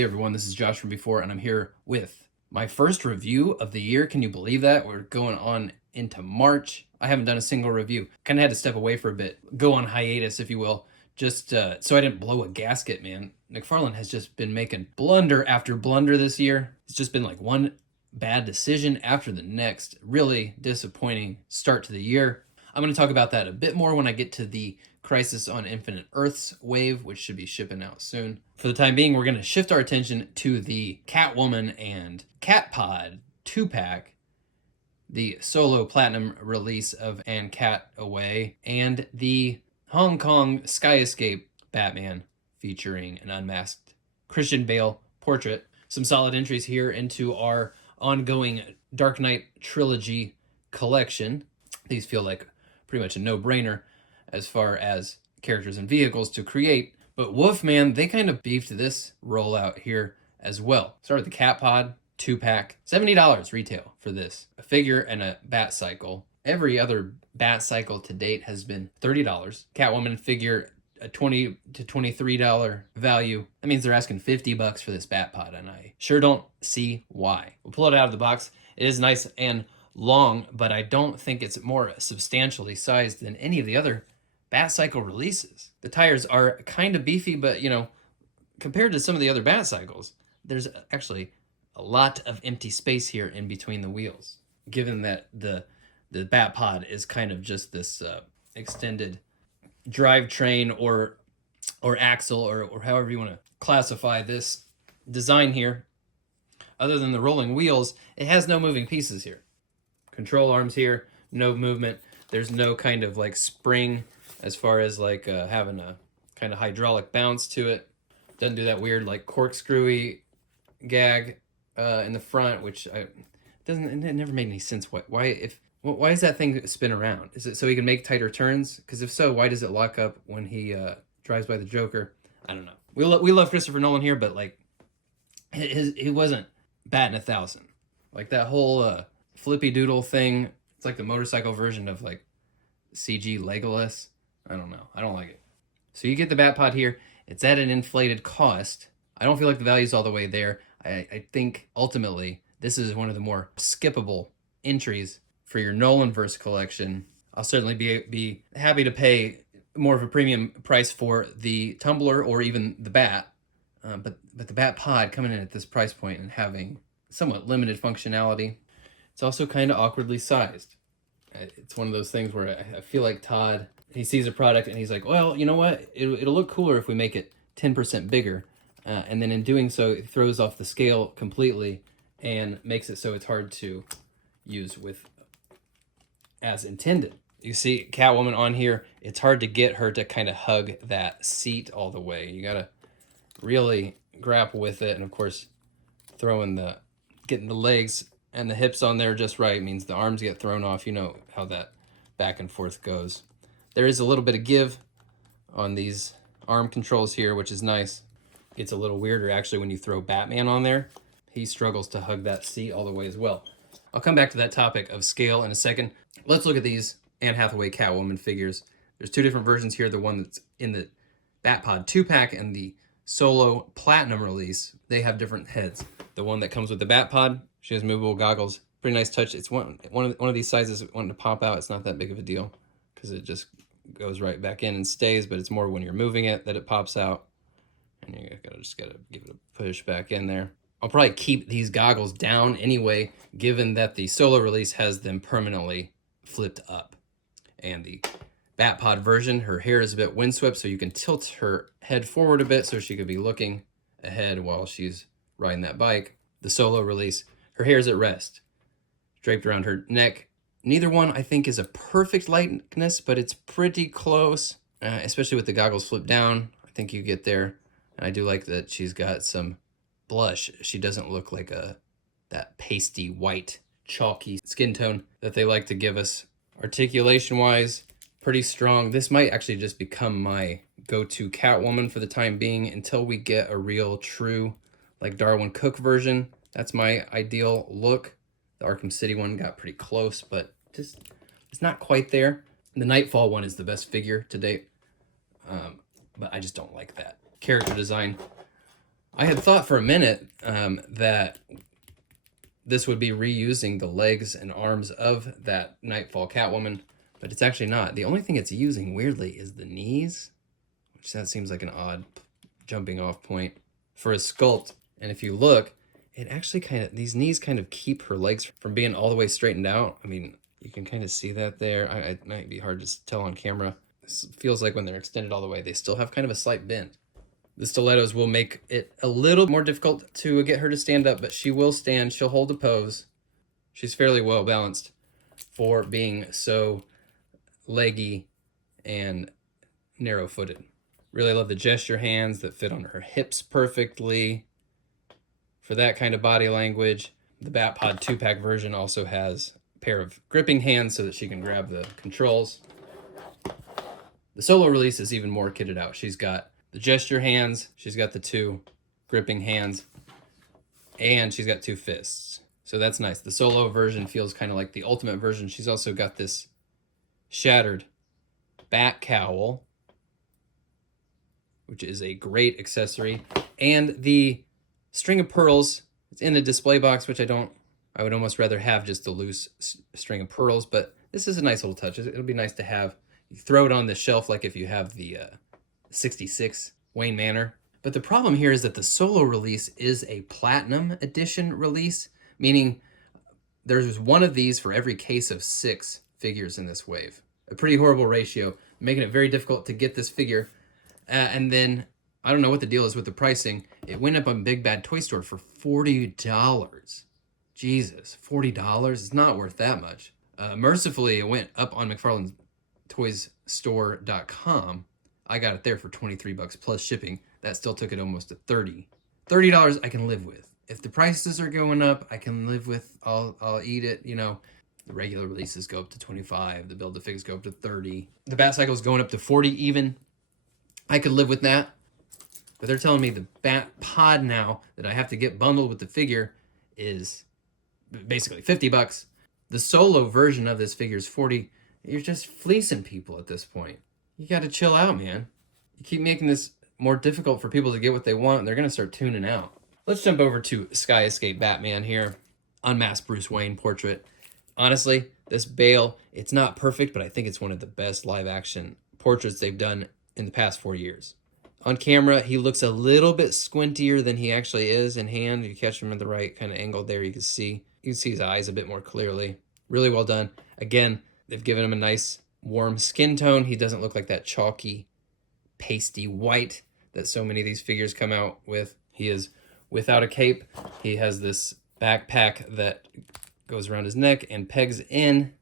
Hey everyone, this is Josh from before, and I'm here with my first review of the year. Can you believe that? We're going on into March. I haven't done a single review. Kind of had to step away for a bit, go on hiatus, if you will, just so I didn't blow a gasket, man. McFarlane has just been making blunder after blunder this year. It's just been like one bad decision after the next. Really disappointing start to the year. I'm going to talk about that a bit more when I get to the Crisis on Infinite Earths wave, which should be shipping out soon. For the time being, we're going to shift our attention to the Catwoman and Catpod 2-pack, the solo platinum release of And Cat Away, and the Hong Kong Sky Escape Batman featuring an unmasked Christian Bale portrait. Some solid entries here into our ongoing Dark Knight trilogy collection. These feel like pretty much a no-brainer as far as characters and vehicles to create. But Wolfman, they kind of beefed this rollout here as well. Start with the Catpod 2-pack, $70 retail for this. A figure and a bat cycle. Every other bat cycle to date has been $30. Catwoman figure, a $20 to $23 value. That means they're asking $50 for this Batpod, and I sure don't see why. We'll pull it out of the box. It is nice and long, but I don't think it's more substantially sized than any of the other Bat Cycle releases. The tires are kind of beefy, but you know, compared to some of the other Bat Cycles, there's actually a lot of empty space here in between the wheels. Given that the Batpod is kind of just this extended drivetrain or axle or however you want to classify this design here, other than the rolling wheels, it has no moving pieces here. Control arms here, no movement. There's no kind of like spring as far as like having a kind of hydraulic bounce to it. Doesn't do that weird like corkscrewy gag in the front, which it never made any sense. Why does that thing spin around? Is it so he can make tighter turns? Because if so, why does it lock up when he drives by the Joker? I don't know. We love Christopher Nolan here, but like he wasn't batting 1,000. Like that whole flippy doodle thing. It's like the motorcycle version of like CG Legolas. I don't know. I don't like it. So you get the Batpod here. It's at an inflated cost. I don't feel like the value's all the way there. I think ultimately this is one of the more skippable entries for your Nolanverse collection. I'll certainly be happy to pay more of a premium price for the Tumbler or even the Bat. But the Batpod coming in at this price point and having somewhat limited functionality. It's also kind of awkwardly sized. It's one of those things where I feel like Todd, he sees a product and he's like, well, you know what? It'll look cooler if we make it 10% bigger. And then in doing so, it throws off the scale completely and makes it so it's hard to use with as intended. You see Catwoman on here. It's hard to get her to kind of hug that seat all the way. You got to really grapple with it. And of course, getting the legs and the hips on there just right means the arms get thrown off. You know how that back and forth goes. There is a little bit of give on these arm controls here, which is nice. It's a little weirder actually when you throw Batman on there. He struggles to hug that seat all the way as well. I'll come back to that topic of scale in a second. Let's look at these Anne Hathaway Catwoman figures. There's two different versions here. The one that's in the Batpod 2-pack and the solo platinum release. They have different heads. The one that comes with the Batpod, she has movable goggles. Pretty nice touch. It's one of these sizes wanting to pop out. It's not that big of a deal because it just goes right back in and stays, but it's more when you're moving it that it pops out. And you just gotta give it a push back in there. I'll probably keep these goggles down anyway, given that the solo release has them permanently flipped up. And the Batpod version, her hair is a bit windswept, so you can tilt her head forward a bit so she could be looking ahead while she's riding that bike. The solo release, her hair is at rest, draped around her neck. Neither one, I think, is a perfect likeness, but it's pretty close, especially with the goggles flipped down. I think you get there. And I do like that she's got some blush. She doesn't look like that pasty white chalky skin tone that they like to give us. Articulation-wise, pretty strong. This might actually just become my go-to Catwoman for the time being until we get a real true like Darwin Cook version. That's my ideal look. The Arkham City one got pretty close, but just it's not quite there. The Nightfall one is the best figure to date, but I just don't like that character design. I had thought for a minute that this would be reusing the legs and arms of that Nightfall Catwoman, but it's actually not. The only thing it's using, weirdly, is the knees, which that seems like an odd jumping off point for a sculpt. And if you look, it actually these knees kind of keep her legs from being all the way straightened out. I mean, you can kind of see that there. It might be hard to tell on camera. This feels like when they're extended all the way, they still have kind of a slight bend. The stilettos will make it a little more difficult to get her to stand up, but she will stand. She'll hold a pose. She's fairly well balanced for being so leggy and narrow-footed. Really love the gesture hands that fit on her hips perfectly. For that kind of body language, the Batpod 2-pack version also has a pair of gripping hands so that she can grab the controls. The solo release is even more kitted out. She's got the gesture hands, she's got the 2 gripping hands, and she's got 2 fists. So that's nice. The solo version feels kind of like the ultimate version. She's also got this shattered bat cowl, which is a great accessory, and the string of pearls. It's in a display box, which I would almost rather have just the loose string of pearls, but this is a nice little touch. It'll be nice to have. You throw it on the shelf like if you have the 66 Wayne Manor. But the problem here is that the solo release is a platinum edition release, meaning there's one of these for every case of 6 figures in this wave. A pretty horrible ratio, making it very difficult to get this figure. And then, I don't know what the deal is with the pricing. It went up on Big Bad Toy Store for $40. Jesus, $40? It's not worth that much. Mercifully, it went up on McFarlaneToysStore.com. I got it there for $23 plus shipping. That still took it almost to $30. $30 I can live with. If the prices are going up, I can live with. I'll eat it. You know, the regular releases go up to 25. The Build-A-Figs go up to 30. The Bat Cycle's going up to 40 even. I could live with that. But they're telling me the Batpod now that I have to get bundled with the figure is basically $50. The solo version of this figure is $40. You're just fleecing people at this point. You got to chill out, man. You keep making this more difficult for people to get what they want, and they're going to start tuning out. Let's jump over to Sky Escape Batman here. Unmasked Bruce Wayne portrait. Honestly, this Bale, it's not perfect, but I think it's one of the best live-action portraits they've done in the past 4 years. On camera, he looks a little bit squintier than he actually is in hand. You catch him at the right kind of angle there, you can see his eyes a bit more clearly. Really well done. Again, they've given him a nice warm skin tone. He doesn't look like that chalky, pasty white that so many of these figures come out with. He is without a cape. He has this backpack that goes around his neck and pegs in.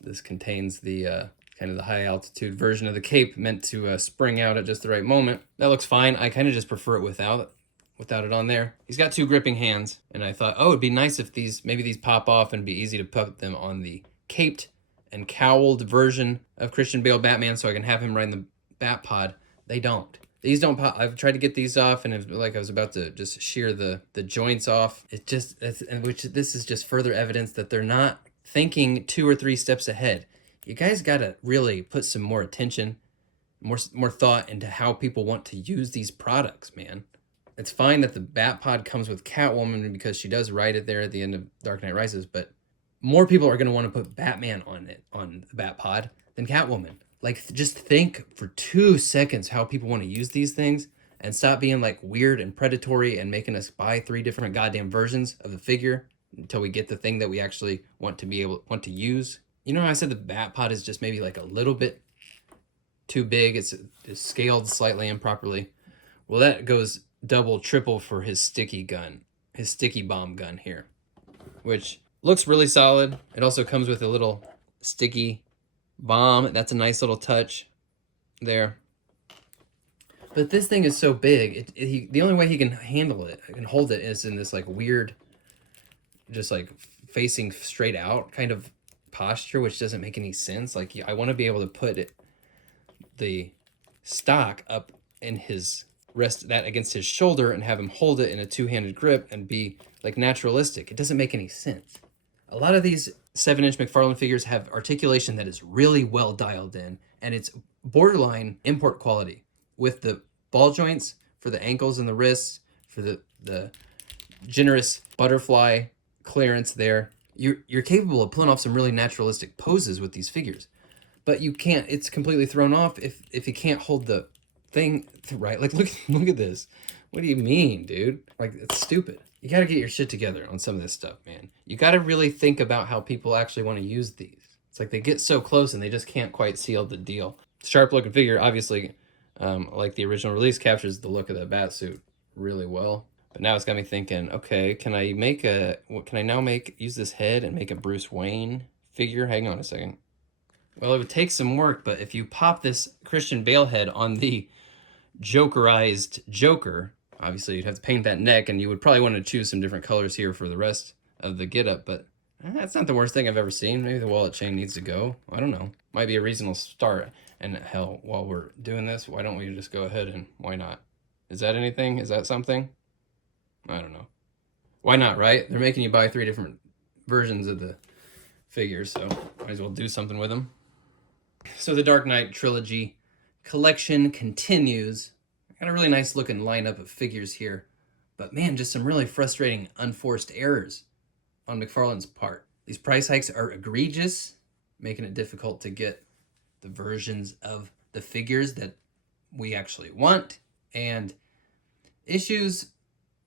This contains the kind of the high altitude version of the cape meant to spring out at just the right moment. That looks fine. I kind of just prefer it without it on there. He's got 2 gripping hands, and I thought, oh, it'd be nice if maybe these pop off and be easy to put them on the caped and cowled version of Christian Bale Batman so I can have him riding the Batpod. They don't. These don't pop. I've tried to get these off, and it was like I was about to just shear the joints off. This is just further evidence that they're not thinking 2 or 3 steps ahead. You guys got to really put some more attention, more thought into how people want to use these products, man. It's fine that the Batpod comes with Catwoman because she does ride it there at the end of Dark Knight Rises, but more people are going to want to put Batman on the Batpod than Catwoman. Like, just think for 2 seconds how people want to use these things and stop being like weird and predatory and making us buy 3 different goddamn versions of the figure until we get the thing that we actually want to use. You know how I said the Batpod is just maybe like a little bit too big? It's scaled slightly improperly. Well, that goes double, triple for his sticky bomb gun here, which looks really solid. It also comes with a little sticky bomb. That's a nice little touch there. But this thing is so big, the only way he can handle it, can hold it, is in this like weird, just like facing straight out kind of posture, which doesn't make any sense. Like, I want to be able to put the stock up in his rest that against his shoulder and have him hold it in a 2-handed grip and be like naturalistic. It doesn't make any sense. A lot of these 7-inch McFarlane figures have articulation that is really well dialed in, and it's borderline import quality with the ball joints, for the ankles and the wrists, for the generous butterfly clearance there. You're capable of pulling off some really naturalistic poses with these figures, but you can't. It's completely thrown off if you can't hold the thing right. Like look at this. What do you mean, dude? Like, it's stupid. You got to get your shit together on some of this stuff, man. You got to really think about how people actually want to use these. It's like they get so close and they just can't quite seal the deal. Sharp looking figure, obviously, like the original release, captures the look of the bat suit really well. But now it's got me thinking, okay, can I now use this head and make a Bruce Wayne figure? Hang on a second. Well, it would take some work, but if you pop this Christian Bale head on the Jokerized Joker, obviously you'd have to paint that neck, and you would probably want to choose some different colors here for the rest of the getup, but that's not the worst thing I've ever seen. Maybe the wallet chain needs to go. I don't know. Might be a reasonable start. And hell, while we're doing this, why don't we just go ahead and why not? Is that anything? Is that something? I don't know. Why not, right? They're making you buy 3 different versions of the figures, so might as well do something with them. So the Dark Knight trilogy collection continues. Got a really nice looking lineup of figures here, but man, just some really frustrating unforced errors on McFarlane's part. These price hikes are egregious, making it difficult to get the versions of the figures that we actually want, and issues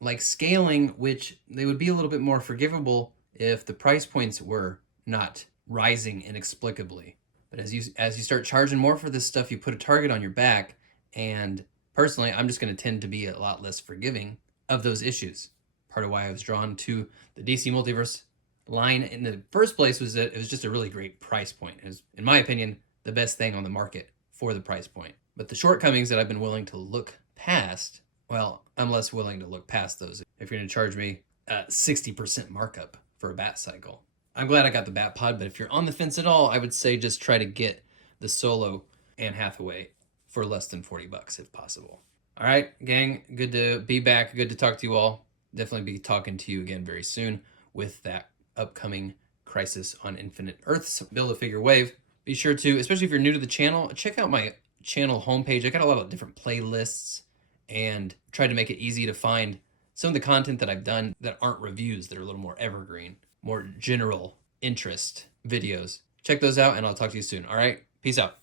like scaling, which they would be a little bit more forgivable if the price points were not rising inexplicably. But as you start charging more for this stuff, you put a target on your back, and personally, I'm just going to tend to be a lot less forgiving of those issues. Part of why I was drawn to the DC Multiverse line in the first place was that it was just a really great price point. It was, in my opinion, the best thing on the market for the price point. But the shortcomings that I've been willing to look past, well, I'm less willing to look past those if you're going to charge me a 60% markup for a bat cycle. I'm glad I got the Batpod, but if you're on the fence at all, I would say just try to get the Solo Anne Hathaway for less than $40 if possible. All right, gang, good to be back. Good to talk to you all. Definitely be talking to you again very soon with that upcoming Crisis on Infinite Earths Build-A-Figure wave. Be sure to, especially if you're new to the channel, check out my channel homepage. I got a lot of different playlists and tried to make it easy to find some of the content that I've done that aren't reviews, that are a little more evergreen, more general interest videos. Check those out, and I'll talk to you soon. All right, peace out.